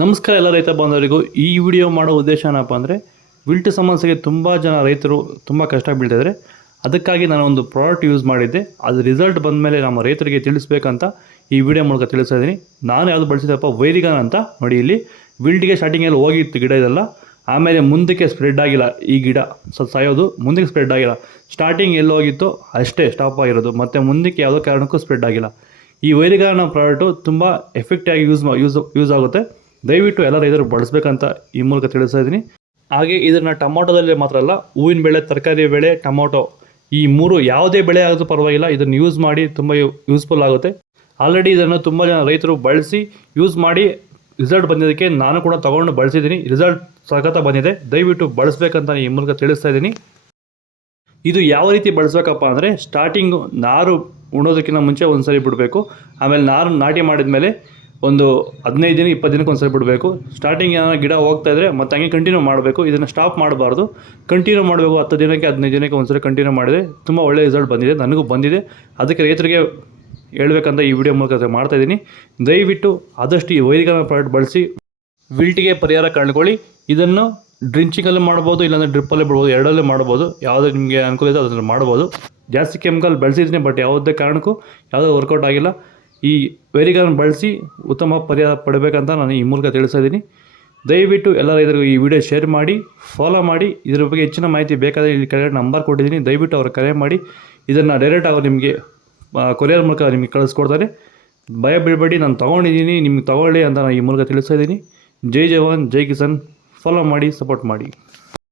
ನಮಸ್ಕಾರ ಎಲ್ಲ ರೈತ ಬಾಂಧವರಿಗೂ. ಈ ವಿಡಿಯೋ ಮಾಡೋ ಉದ್ದೇಶ ಏನಪ್ಪ ಅಂದರೆ, ವಿಲ್ಟ್ ಸಮಸ್ಯೆಗೆ ತುಂಬ ಜನ ರೈತರು ತುಂಬ ಕಷ್ಟ ಬೀಳ್ತಿದ್ದಾರೆ. ಅದಕ್ಕಾಗಿ ನಾನು ಒಂದು ಪ್ರಾಡಕ್ಟ್ ಯೂಸ್ ಮಾಡಿದ್ದೆ. ಅದು ರಿಸಲ್ಟ್ ಬಂದ ಮೇಲೆ ನಮ್ಮ ರೈತರಿಗೆ ತಿಳಿಸ್ಬೇಕಂತ ಈ ವಿಡಿಯೋ ಮೂಲಕ ತಿಳಿಸ್ತಾ ಇದ್ದೀನಿ. ನಾನು ಯಾವುದು ಬಳಸಿದಪ್ಪ, ವೈರಿಗಾನ್ ಅಂತ. ನೋಡಿ, ಇಲ್ಲಿ ವಿಲ್ಟ್ಗೆ ಸ್ಟಾರ್ಟಿಂಗಲ್ಲಿ ಹೋಗಿತ್ತು ಗಿಡ ಇದೆಲ್ಲ, ಆಮೇಲೆ ಮುಂದಕ್ಕೆ ಸ್ಪ್ರೆಡ್ ಆಗಿಲ್ಲ. ಈ ಗಿಡ ಸ್ವಲ್ಪ ಸಾಯೋದು, ಮುಂದಕ್ಕೆ ಸ್ಪ್ರೆಡ್ ಆಗಿಲ್ಲ. ಸ್ಟಾರ್ಟಿಂಗ್ ಎಲ್ಲಿ ಹೋಗಿತ್ತು ಅಷ್ಟೇ ಸ್ಟಾಪ್ ಆಗಿರೋದು, ಮತ್ತು ಮುಂದಕ್ಕೆ ಯಾವುದೋ ಕಾರಣಕ್ಕೂ ಸ್ಪ್ರೆಡ್ ಆಗಿಲ್ಲ. ಈ ವೈರಿಗಾನ್ ಪ್ರಾಡಕ್ಟು ತುಂಬ ಎಫೆಕ್ಟಾಗಿ ಯೂಸ್ ಆಗುತ್ತೆ. ದಯವಿಟ್ಟು ಎಲ್ಲ ರೈತರು ಬಳಸಬೇಕಂತ ಈ ಮೂಲಕ ತಿಳಿಸ್ತಾ ಇದ್ದೀನಿ. ಹಾಗೆ ಇದನ್ನು ಟೊಮೊಟೊದಲ್ಲಿ ಮಾತ್ರ ಅಲ್ಲ, ಹೂವಿನ ಬೆಳೆ, ತರಕಾರಿ ಬೆಳೆ, ಟೊಮೊಟೊ, ಈ ಮೂರು ಯಾವುದೇ ಬೆಳೆ ಆದರೂ ಪರವಾಗಿಲ್ಲ, ಇದನ್ನು ಯೂಸ್ ಮಾಡಿ ತುಂಬ ಯೂಸ್ಫುಲ್ ಆಗುತ್ತೆ. ಆಲ್ರೆಡಿ ಇದನ್ನು ತುಂಬ ಜನ ರೈತರು ಬಳಸಿ ಯೂಸ್ ಮಾಡಿ ರಿಸಲ್ಟ್ ಬಂದಿದ್ದಕ್ಕೆ ನಾನು ಕೂಡ ತೊಗೊಂಡು ಬಳಸಿದ್ದೀನಿ. ರಿಸಲ್ಟ್ ಸಖತ್ತ ಬಂದಿದೆ. ದಯವಿಟ್ಟು ಬಳಸಬೇಕಂತ ಈ ಮೂಲಕ ತಿಳಿಸ್ತಾ ಇದ್ದೀನಿ. ಇದು ಯಾವ ರೀತಿ ಬಳಸಬೇಕಪ್ಪ ಅಂದರೆ, ಸ್ಟಾರ್ಟಿಂಗು ನಾರು ಉಣೋದಕ್ಕಿಂತ ಮುಂಚೆ ಒಂದು ಸರಿ ಬಿಡಬೇಕು. ಆಮೇಲೆ ನಾರು ನಾಟಿ ಮಾಡಿದ ಮೇಲೆ ಒಂದು 15 ದಿನ 20 ದಿನಕ್ಕೆ ಒಂದು ಸರಿ ಬಿಡಬೇಕು. ಸ್ಟಾರ್ಟಿಂಗ್ ಏನಾದ್ರು ಗಿಡ ಹೋಗ್ತಾ ಇದ್ದರೆ ಮತ್ತೆ ಹಂಗೆ ಕಂಟಿನ್ಯೂ ಮಾಡಬೇಕು. ಇದನ್ನು ಸ್ಟಾಪ್ ಮಾಡಬಾರ್ದು, ಕಂಟಿನ್ಯೂ ಮಾಡಬೇಕು. 10 ದಿನಕ್ಕೆ 15 ದಿನಕ್ಕೆ ಒಂದು ಸರಿ ಕಂಟಿನ್ಯೂ ಮಾಡಿದರೆ ತುಂಬ ಒಳ್ಳೆಯ ರಿಸಲ್ಟ್ ಬಂದಿದೆ, ನನಗೂ ಬಂದಿದೆ. ಅದಕ್ಕೆ ರೈತರಿಗೆ ಹೇಳ್ಬೇಕಂತ ಈ ವಿಡಿಯೋ ಮೂಲಕ ಮಾಡ್ತಾಯಿದ್ದೀನಿ. ದಯವಿಟ್ಟು ಆದಷ್ಟು ಈ ವೈರಿಗಾನ್ ಪ್ರಾಡಕ್ಟ್ ಬಳಸಿ ವಿಲ್ಟಿಗೆ ಪರಿಹಾರ ಕಂಡುಕೊಳ್ಳಿ. ಇದನ್ನು ಡ್ರಿಂಚಿಂಗಲ್ಲಿ ಮಾಡ್ಬೋದು, ಇಲ್ಲಾಂದರೆ ಡ್ರಿಪ್ಪಲ್ಲೇ ಬಿಡ್ಬೋದು, ಎರಡಲ್ಲೇ ಮಾಡ್ಬೋದು. ಯಾವುದೇ ನಿಮಗೆ ಅನುಕೂಲ ಇದೆ ಅದನ್ನು ಮಾಡ್ಬೋದು. ಜಾಸ್ತಿ ಕೆಮಿಕಲ್ ಬಳಸಿದ್ದೀನಿ, ಬಟ್ ಯಾವುದೇ ಕಾರಣಕ್ಕೂ ಯಾವುದೂ ವರ್ಕೌಟ್ ಆಗಿಲ್ಲ. ಈ ವೈರಿಗಾನ್ ಬಳಸಿ ಉತ್ತಮ ಪರಿಹಾರ ಪಡಬೇಕಂತ ನಾನು ಈ ಮೂಲಕ ತಿಳಿಸ್ತಾ ಇದ್ದೀನಿ. ದಯವಿಟ್ಟು ಎಲ್ಲ ರೈತರಿಗೂ ಈ ವಿಡಿಯೋ ಶೇರ್ ಮಾಡಿ, ಫಾಲೋ ಮಾಡಿ. ಇದರ ಬಗ್ಗೆ ಹೆಚ್ಚಿನ ಮಾಹಿತಿ ಬೇಕಾದರೆ ಇಲ್ಲಿ ಕೆಳಗಡೆ ನಂಬರ್ ಕೊಟ್ಟಿದ್ದೀನಿ, ದಯವಿಟ್ಟು ಅವ್ರ ಕರೆ ಮಾಡಿ. ಇದನ್ನು ಡೈರೆಕ್ಟ್ ಅವರು ನಿಮಗೆ ಕೊರಿಯರ್ ಮೂಲಕ ನಿಮಗೆ ಕಳಿಸ್ಕೊಡ್ತಾರೆ. ಭಯ ಬೀಳಬೇಡಿ, ನಾನು ತೊಗೊಂಡಿದ್ದೀನಿ, ನಿಮ್ಗೆ ತೊಗೊಳ್ಳಿ ಅಂತ ನಾನು ಈ ಮೂಲಕ ತಿಳಿಸ್ತಾ ಇದ್ದೀನಿ. ಜೈ ಜವಾನ್, ಜೈ ಕಿಸಾನ್. ಫಾಲೋ ಮಾಡಿ, ಸಪೋರ್ಟ್ ಮಾಡಿ.